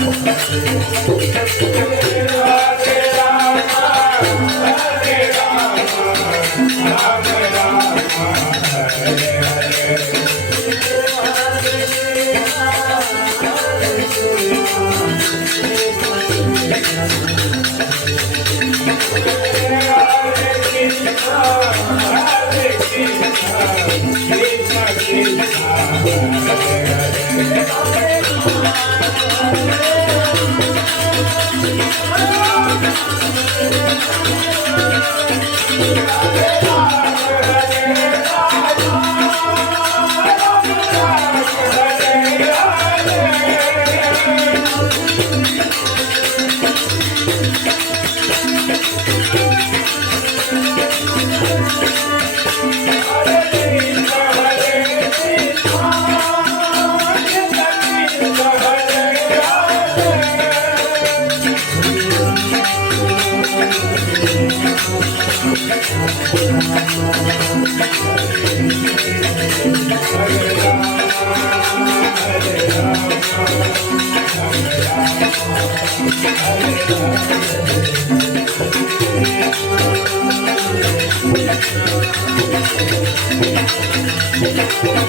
どうも。Yeah.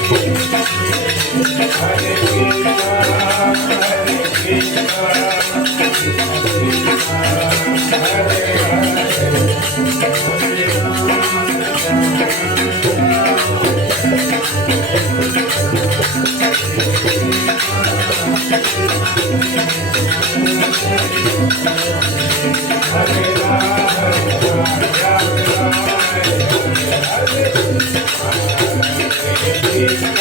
Thank Hare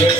Yeah.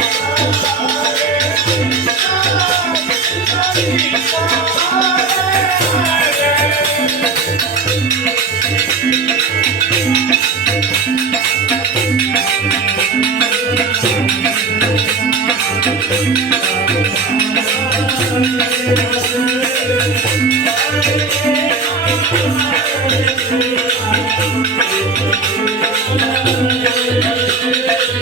Hare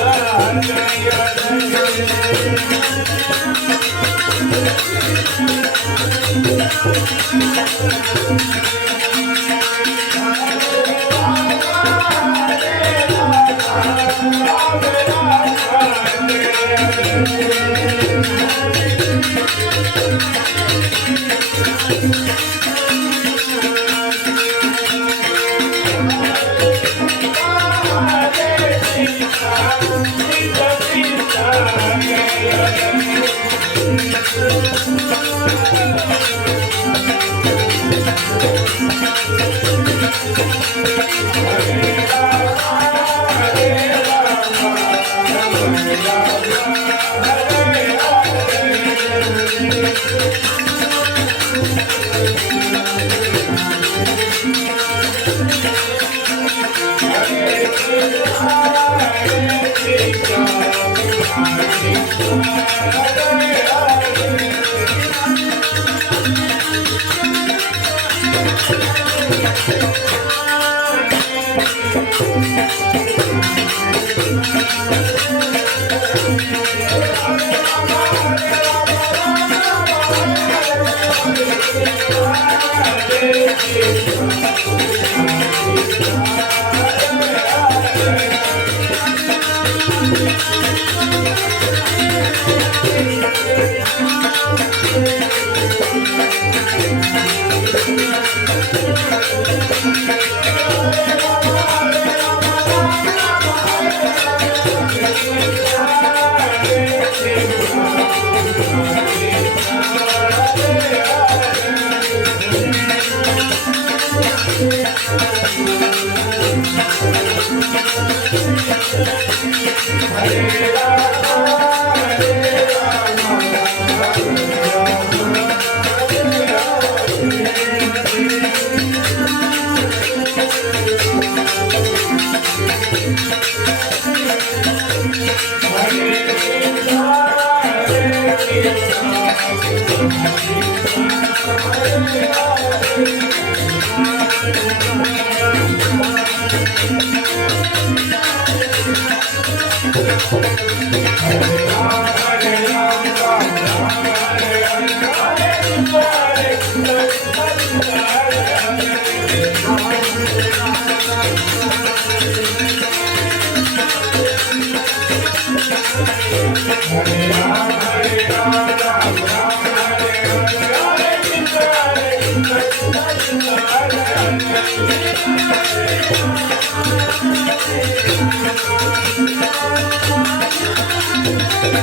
Thank you.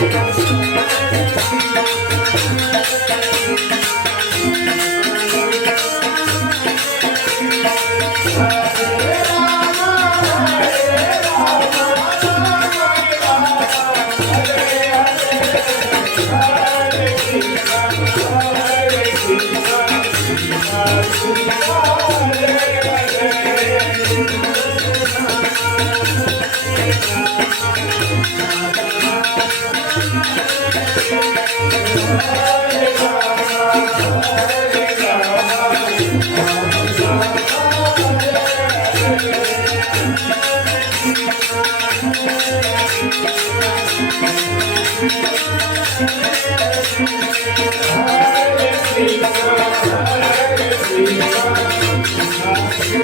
すまん。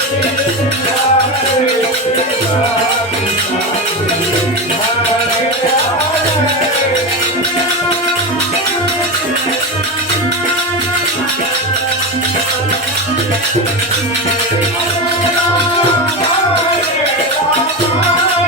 Hare Rama